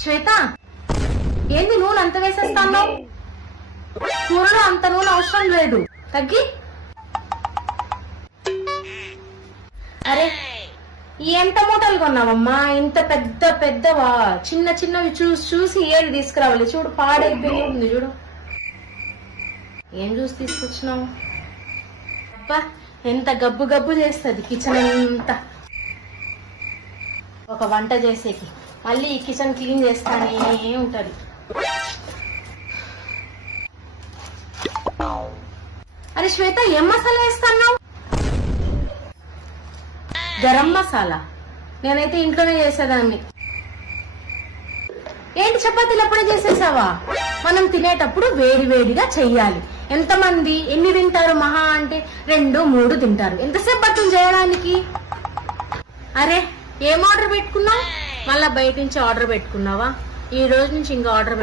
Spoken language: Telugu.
శ్వేత, ఏంది నూనె అంత వేసేస్తాను? కూరలో అంత నూనె అవసరం లేదు, తగ్గి. అరే, ఎంత మూటలు కొన్నావమ్మా? ఇంత పెద్ద పెద్దవా? చిన్న చిన్నవి చూసి ఏది తీసుకురావాలి? చూడు, పాడైపోయి ఉంది చూడు. ఏం చూసి తీసుకొచ్చినావు? అబ్బా, ఎంత గబ్బు గబ్బు చేస్తుంది కిచెన్ అంతా. ఒక వంట చేసేకి మళ్ళీ ఈ కిచెన్ క్లీన్ చేస్తానే ఉంటది. అరే శ్వేత, ఏం మసాలా వేస్తున్నావు? గరం మసాలా? నేనైతే ఇంట్లోనే చేసేదాన్ని. ఏంటి, చపాతీలు అప్పుడే చేసేసావా? మనం తినేటప్పుడు వేడి వేడిగా చెయ్యాలి. ఎంతమంది ఎన్ని తింటారు? మహా అంటే 2-3 తింటారు. ఎంతసేపు పడుతుంది చేయడానికి? అరే, ఏం ఆర్డర్ పెట్టుకున్నావు? మళ్ళా బయట నుంచి ఆర్డర్ పెట్టుకున్నావా? ఈ రోజు నుంచి ఇంకా ఆర్డర్